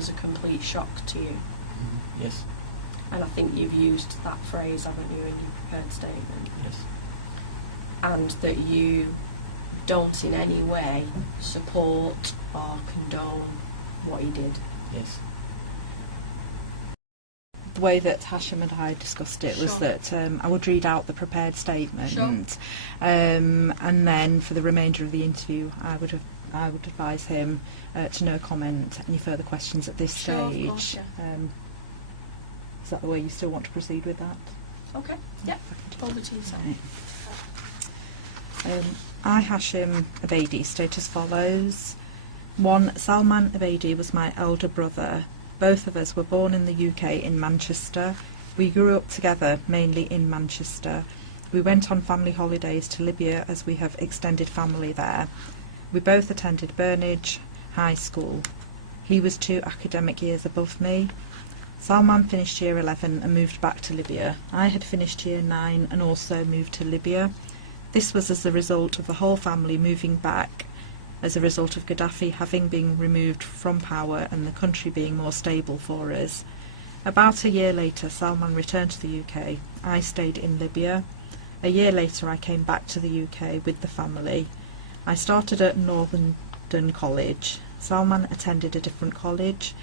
was a complete shock to you. Yes. And I think you've used that phrase, haven't you, in your prepared statement? Yes. And that you don't in any way support or condone what he did. Yes. The way that Hasham and I discussed it was that I would read out the prepared statement, and then for the remainder of the interview I would advise him to no comment any further questions at this stage. Of course, yeah. Is that the way you still want to proceed with that? Okay, yeah. Over to you, Sam. I, Hasham Abedi, state as follows. 1. Salman Abedi was my elder brother. Both of us were born in the UK in Manchester. We grew up together, mainly in Manchester. We went on family holidays to Libya as we have extended family there. We both attended Burnage High School. He was 2 academic years above me. Salman finished year 11 and moved back to Libya. I had finished year 9 and also moved to Libya. This was as a result of the whole family moving back, as a result of Gaddafi having been removed from power and the country being more stable for us. About a year later, Salman returned to the UK. I stayed in Libya. A year later, I came back to the UK with the family. I started at Northern College. Salman attended a different college.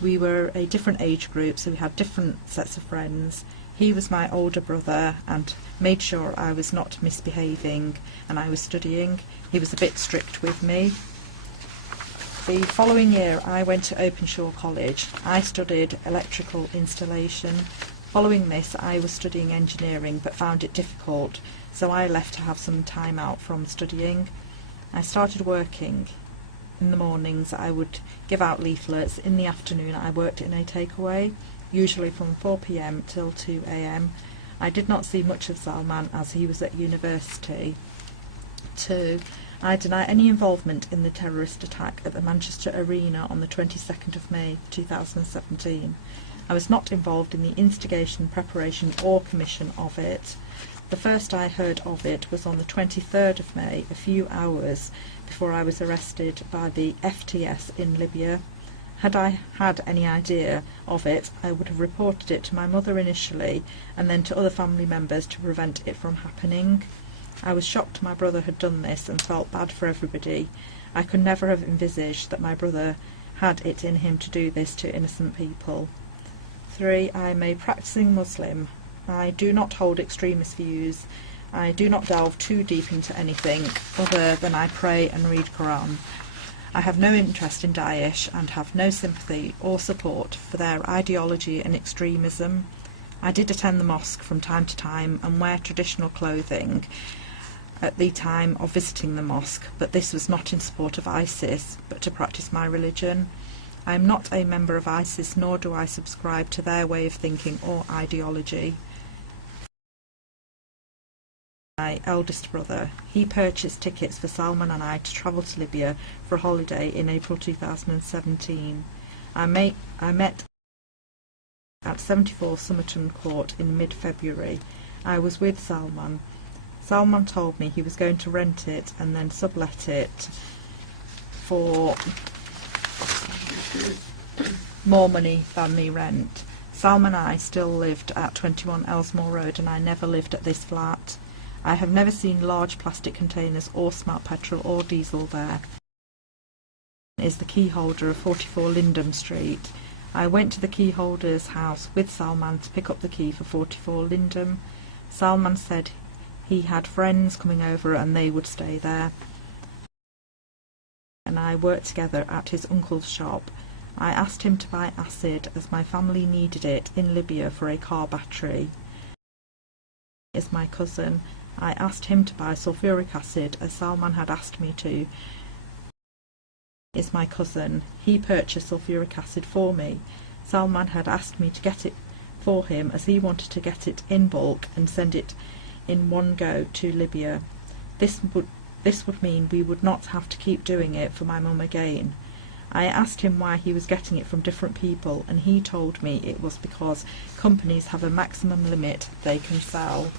We were a different age group, so we had different sets of friends. He was my older brother and made sure I was not misbehaving and I was studying. He was a bit strict with me. The following year I went to Openshaw College. I studied electrical installation. Following this I was studying engineering but found it difficult, so I left to have some time out from studying. I started working. In the mornings I would give out leaflets. In the afternoon I worked in a takeaway, usually from 4 p.m. till 2 a.m. I did not see much of Salman as he was at university. 2. I deny any involvement in the terrorist attack at the Manchester Arena on the 22nd of May 2017. I was not involved in the instigation, preparation or commission of it. The first I heard of it was on the 23rd of May, a few hours before I was arrested by the FTS in Libya. Had I had any idea of it, I would have reported it to my mother initially and then to other family members to prevent it from happening. I was shocked my brother had done this and felt bad for everybody. I could never have envisaged that my brother had it in him to do this to innocent people. 3. I am a practising Muslim. I do not hold extremist views. I do not delve too deep into anything other than I pray and read Quran. I have no interest in Daesh and have no sympathy or support for their ideology and extremism. I did attend the mosque from time to time and wear traditional clothing at the time of visiting the mosque, but this was not in support of ISIS, but to practice my religion. I am not a member of ISIS, nor do I subscribe to their way of thinking or ideology. My eldest brother. He purchased tickets for Salman and I to travel to Libya for a holiday in April 2017. I met at 74 Somerton Court in mid-February. I was with Salman. Salman told me he was going to rent it and then sublet it for more money than the rent. Salman and I still lived at 21 Elsmore Road and I never lived at this flat. I have never seen large plastic containers or smelt petrol or diesel there. Is the key holder of 44 Lindham Street. I went to the key holder's house with Salman to pick up the key for 44 Lindham. Salman said he had friends coming over and they would stay there. And I worked together at his uncle's shop. I asked him to buy acid as my family needed it in Libya for a car battery. He is my cousin. I asked him to buy sulfuric acid as Salman had asked me to. He is my cousin. He purchased sulfuric acid for me. Salman had asked me to get it for him as he wanted to get it in bulk and send it in one go to Libya. This would mean we would not have to keep doing it for my mum again. I asked him why he was getting it from different people and he told me it was because companies have a maximum limit they can sell.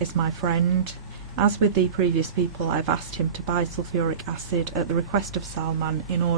Is my friend. As with the previous people, I've asked him to buy sulphuric acid at the request of Salman in order